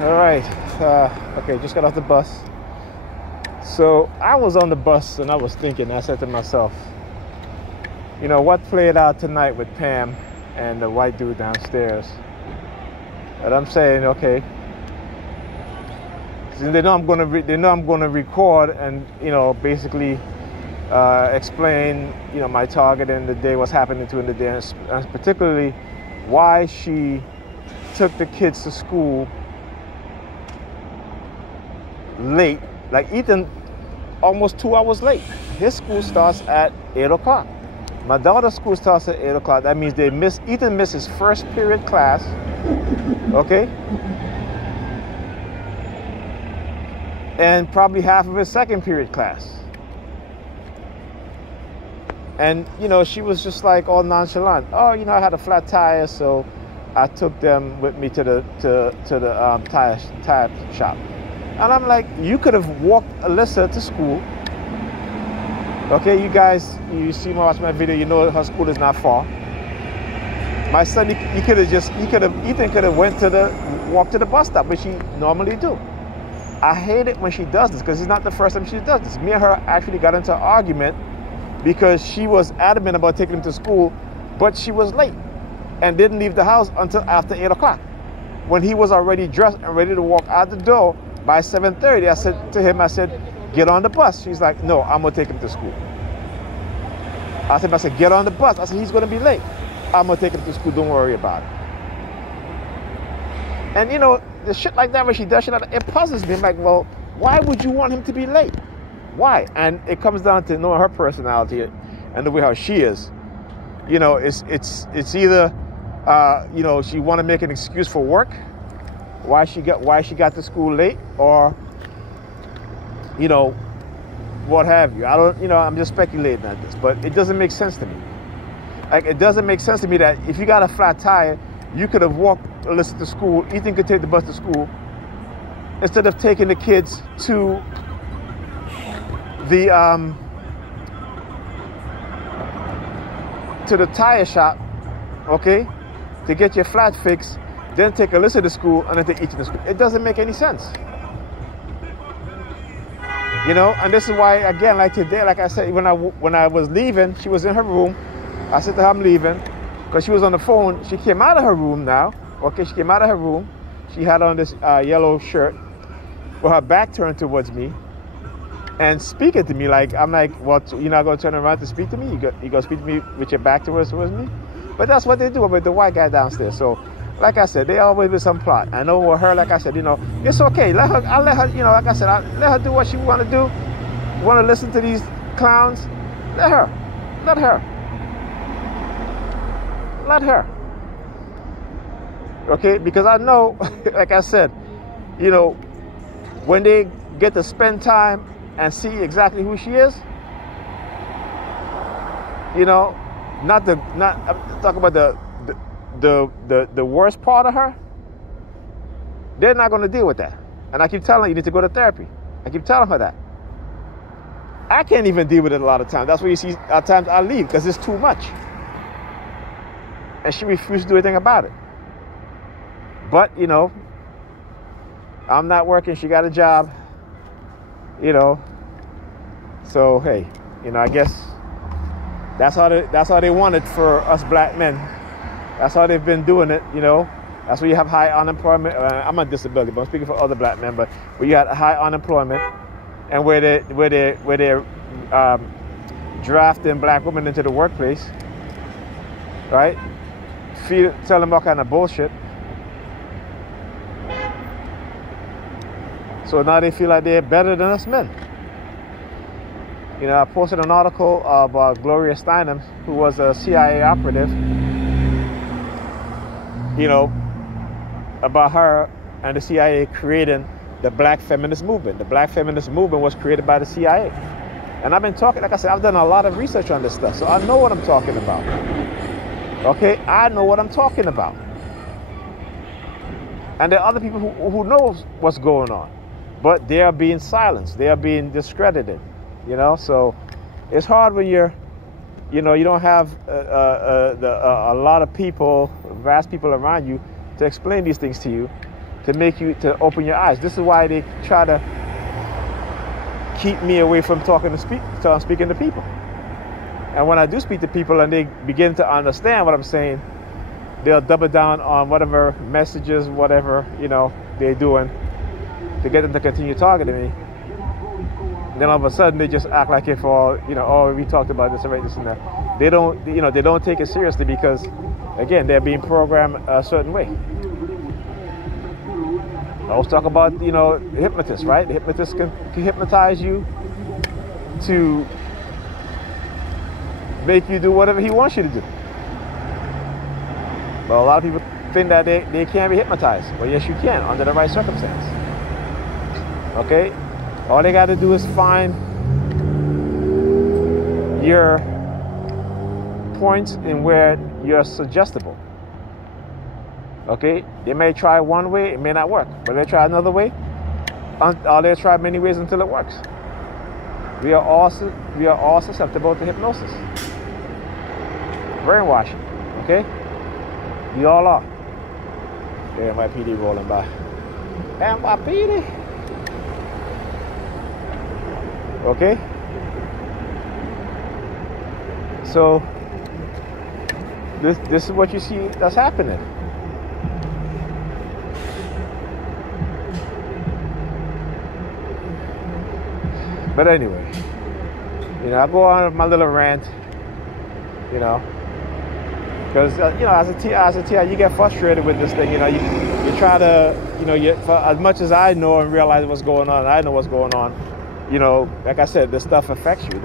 All right. Okay, just got off the bus. So I was on the bus and I was thinking, I said to myself, you know, what played out tonight with Pam and the white dude downstairs? And I'm saying, okay, so they know I'm going to record and, you know, basically explain, you know, my target in the day, what's happening to in the day, and particularly why she took the kids to school late. Like Ethan, almost 2 hours late. His school starts at 8 o'clock. My daughter's school starts at 8 o'clock. That means Ethan missed his first period class, okay? And probably half of his second period class. And, you know, she was just like all nonchalant. Oh, you know, I had a flat tire, so I took them with me to the tire shop. And I'm like, you could have walked Alyssa to school. Okay, you guys, you see me watch my video, you know her school is not far. My son, Ethan could have walked to the bus stop, which he normally do. I hate it when she does this because it's not the first time she does this. Me and her actually got into an argument because she was adamant about taking him to school, but she was late and didn't leave the house until after 8 o'clock. When he was already dressed and ready to walk out the door, by 7:30, I said to him, get on the bus. She's like, no, I'm going to take him to school. I said, get on the bus. I said, he's going to be late. I'm going to take him to school. Don't worry about it. And, you know, the shit like that, when she does shit like that, it puzzles me. I'm like, well, why would you want him to be late? Why? And it comes down to knowing her personality and the way how she is. You know, it's either, you know, she want to make an excuse for work, why she got to school late, or, you know, what have you. I don't, you know, I'm just speculating on this, but it doesn't make sense to me. Like, it doesn't make sense to me that if you got a flat tire, you could have walked Alyssa to school, Ethan could take the bus to school, instead of taking the kids to the tire shop, okay, to get your flat fixed, then take Alyssa to school, and then take Ethan to school. It doesn't make any sense. You know, and this is why, again, like today, like I said, when I was leaving, she was in her room. I said to her, I'm leaving, because she was on the phone. She came out of her room now. Okay, she came out of her room. She had on this yellow shirt with her back turned towards me and speaking to me like, I'm like, what, you're not going to turn around to speak to me? You going to speak to me with your back towards me? But that's what they do with the white guy downstairs. So, like I said, they always with some plot. I know with her, like I said, you know, it's okay. I'll let her, you know, like I said, I'll let her do what she want to do. Want to listen to these clowns? Let her. Okay, because I know, like I said, you know, when they get to spend time and see exactly who she is, you know, I'm talking about the worst part of her, they're not going to deal with that. And I keep telling her, you need to go to therapy. I keep telling her that. I can't even deal with it a lot of times. That's why you see at times I leave, because it's too much. And she refused to do anything about it. But, you know, I'm not working. She got a job, you know. So, hey, you know, I guess that's how they want it for us black men. That's how they've been doing it, you know. That's why you have high unemployment. I'm on disability, but I'm speaking for other black men. But where you had high unemployment, and where they're drafting black women into the workplace, right? Tell them all kind of bullshit. So now they feel like they're better than us men. You know, I posted an article about Gloria Steinem, who was a CIA operative, you know, about her and the CIA creating the black feminist movement. The black feminist movement was created by the CIA. And I've been talking, like I said, I've done a lot of research on this stuff, so I know what I'm talking about. Okay, I know what I'm talking about. And there are other people who knows what's going on, but they are being silenced. They are being discredited, you know? So it's hard when you don't have a lot of people, vast people around you to explain these things to you. to make you, to open your eyes. This is why they try to keep me away from speaking to people. And when I do speak to people and they begin to understand what I'm saying, they'll double down on whatever messages, whatever, they're doing to get them to continue talking to me. Then all of a sudden they just act like if oh, we talked about this already, this and that. They don't take it seriously because, again, they're being programmed a certain way. I always talk about, the hypnotist, right? The hypnotist can hypnotize you to make you do whatever he wants you to do. But a lot of people think that they can't be hypnotized. Well, yes, you can, under the right circumstance. Okay? All they got to do is find your points in where you're suggestible. Okay? They may try one way, it may not work. But they try another way, or they try many ways until it works. We are all susceptible to hypnosis. Brainwashing. Okay? We all are. Yeah, my PD rolling by. And my PD. Okay? So this is what you see that's happening. But anyway, I go on my little rant, because as a TI, you get frustrated with this thing. You try to, for as much as I know and realize what's going on, I know what's going on. Like I said, this stuff affects you.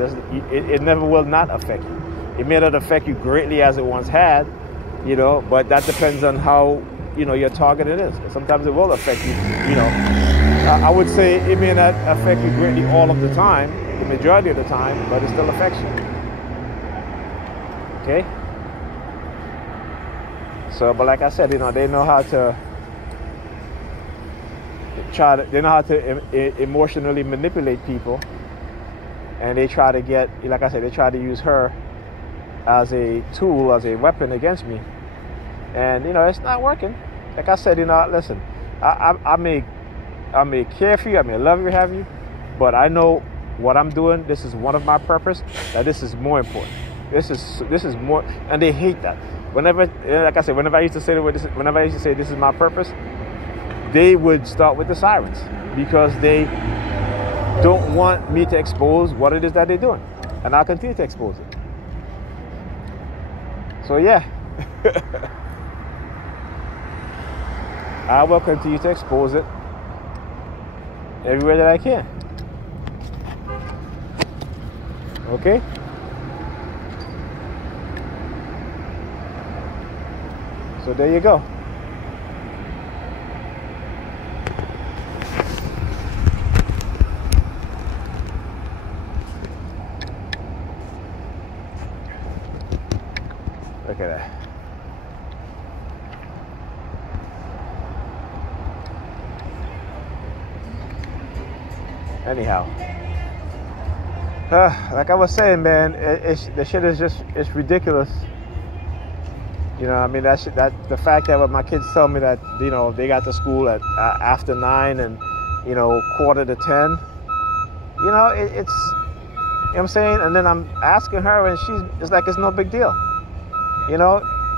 It never will not affect you. It may not affect you greatly as it once had, but that depends on how, your target it is. Sometimes it will affect you, I would say it may not affect you greatly all of the time, the majority of the time, but it still affects you. Okay? So, but like I said, they know how to emotionally manipulate people, and they try to get, like I said, they try to use her as a tool, as a weapon against me, and it's not working. Like I said, listen, I may care for you, I may love you, have you, but I know what I'm doing. This is one of my purpose. That this is more important. This is more, and they hate that. Whenever, like I said, whenever I used to say this is my purpose, they would start with the sirens because they don't want me to expose what it is that they're doing, and I'll continue to expose it. So yeah, I will continue to expose it everywhere that I can. Okay? So there you go. Look at that. Anyhow, like I was saying, man, the shit is it's ridiculous. I mean, that the fact that when my kids tell me that, they got to school at after 9 and, 9:45. It's, you know what I'm saying? And then I'm asking her, and it's like it's no big deal.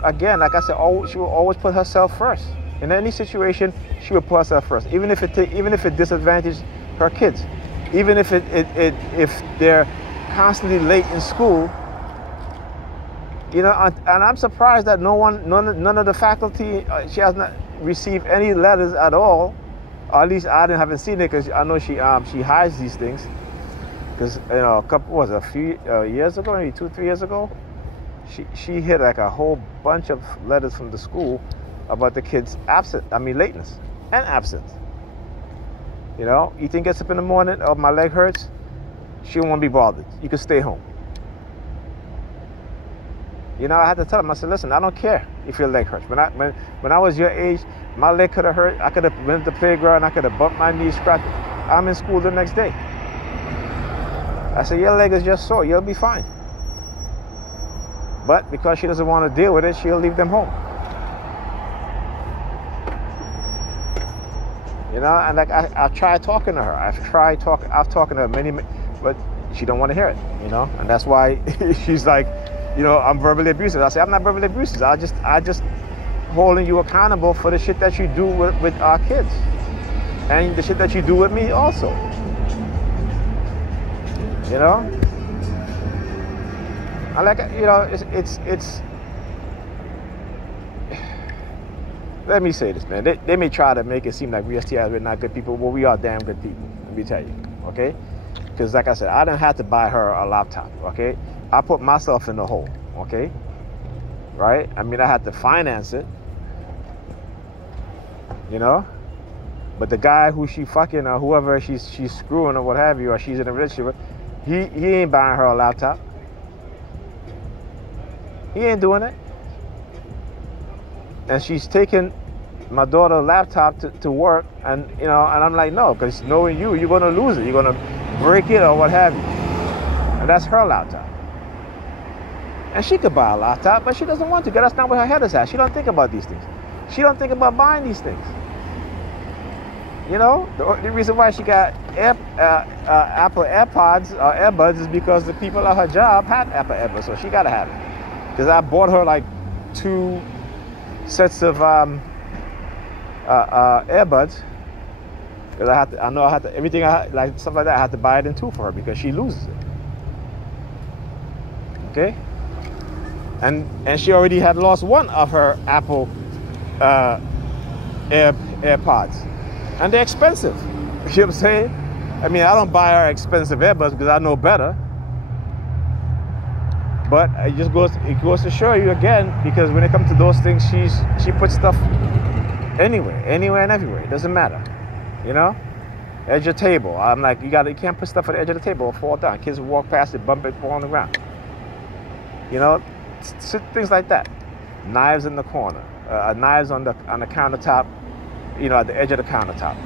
Again, like I said, she will always put herself first. In any situation, she will put herself first, even if it disadvantages her kids, even if if they're constantly late in school. And I'm surprised that none of the faculty, she has not received any letters at all, or at least I haven't seen it, because I know she hides these things. Because a few years ago, maybe 2-3 years ago, she hit like a whole bunch of letters from the school about the kids' lateness and absence. Ethan gets up in the morning, oh, my leg hurts, she won't be bothered. You can stay home. I had to tell him, I said, listen, I don't care if your leg hurts. When I was your age, my leg could have hurt. I could have went to the playground. I could have bumped my knee, scratched it. I'm in school the next day. I said, your leg is just sore. You'll be fine. But because she doesn't want to deal with it, she'll leave them home. You know, and like I've tried talking to her. I've talking to her many, but she don't want to hear it. You know, and that's why she's like, you know, I'm verbally abusive. I say I'm not verbally abusive. I just holding you accountable for the shit that you do with our kids, and the shit that you do with me also. You know, I like, you know, it's. Let me say this, man. They may try to make it seem like we STIs, we're not good people. Well, we are damn good people. Let me tell you, okay? Because like I said, I didn't have to buy her a laptop, okay? I put myself in the hole, okay? Right? I mean, I had to finance it, you know? But the guy who she fucking, or whoever she's screwing or what have you, or she's in a relationship with, he ain't buying her a laptop. He ain't doing it. And she's taking my daughter's laptop to work, and you know, and I'm like, no, because knowing you're gonna lose it, you're gonna break it or what have you. And that's her laptop. And she could buy a laptop, but she doesn't want to, because that's not where her head is at. She don't think about these things. She don't think about buying these things. You know, the reason why she got Apple AirPods or earbuds is because the people at her job had Apple earbuds, so she gotta have it. Because I bought her like 2 sets of earbuds. Because I know I had to, everything like stuff like that, I had to buy it in 2 for her because she loses it. Okay, and she already had lost 1 of her Apple AirPods. And they're expensive. You know what I'm saying? I mean, I don't buy her expensive earbuds because I know better. But it goes to show you again, because when it comes to those things, she puts stuff anywhere and everywhere. It doesn't matter. You know? Edge of table. I'm like, you can't put stuff at the edge of the table or fall down. Kids will walk past it, bump it, fall on the ground. You know? Things like that. Knives in the corner. Knives on the countertop. You know, at the edge of the countertop.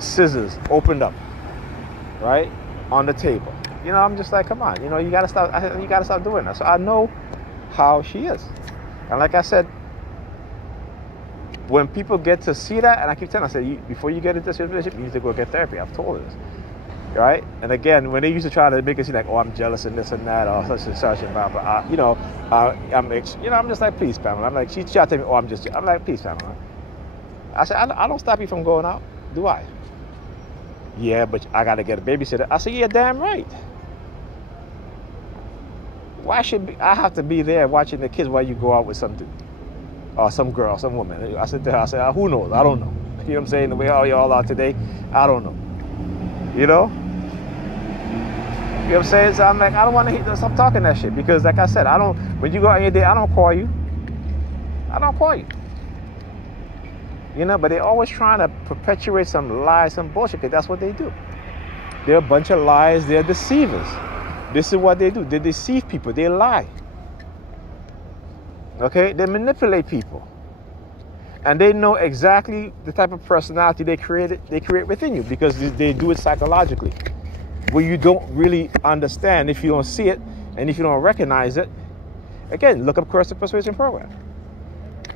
Scissors opened up, right? On the table. You know, I'm just like, come on, you know, you gotta stop doing that. So I know how she is. And like I said, when people get to see that, and I keep telling them, I said, before you get into this relationship, you need to go get therapy. I've told her this. Right? And again, when they used to try to make it seem like, oh, I'm jealous and this and that, or such and such, and blah, blah, you know, I'm just like, please, Pamela. I'm like, she tried to tell me, oh, I'm like, please, Pamela. I said, I don't stop you from going out, do I? Yeah, but I got to get a babysitter. I said, yeah, damn right. Why should I have to be there watching the kids while you go out with some dude? Or some girl, some woman? I said to her, who knows? I don't know. You know what I'm saying? The way all y'all are today, I don't know. You know? You know what I'm saying? So I'm like, I don't want to stop talking that shit, because like I said, when you go out on your day, I don't call you. I don't call you. You know, but they're always trying to perpetuate some lies, some bullshit, because that's what they do. They're a bunch of lies. They're deceivers. This is what they do. They deceive people. They lie. Okay? They manipulate people. And they know exactly the type of personality they create within you, because they do it psychologically. Where you don't really understand if you don't see it, and if you don't recognize it. Again, look up Coercive Persuasion Program.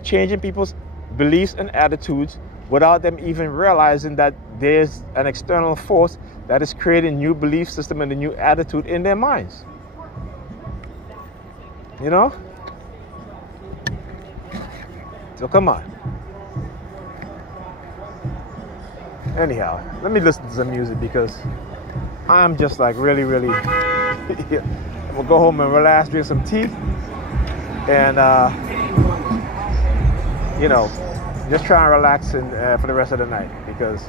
Changing people's beliefs and attitudes without them even realizing that there's an external force that is creating new belief system and a new attitude in their minds. You know? So come on. Anyhow, let me listen to some music, because I'm just like really, really we'll go home and relax, drink some tea, and you know, just try and relax for the rest of the night, because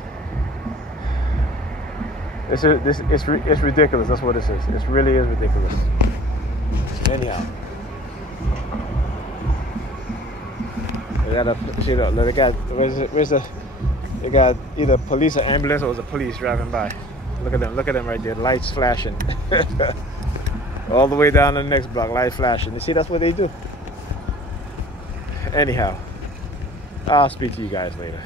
it's ridiculous. That's what this is. It really is ridiculous. Anyhow, they got either police or ambulance, or it was a police driving by. Look at them right there, lights flashing. All the way down to the next block, light flashing. You see, that's what they do. Anyhow, I'll speak to you guys later.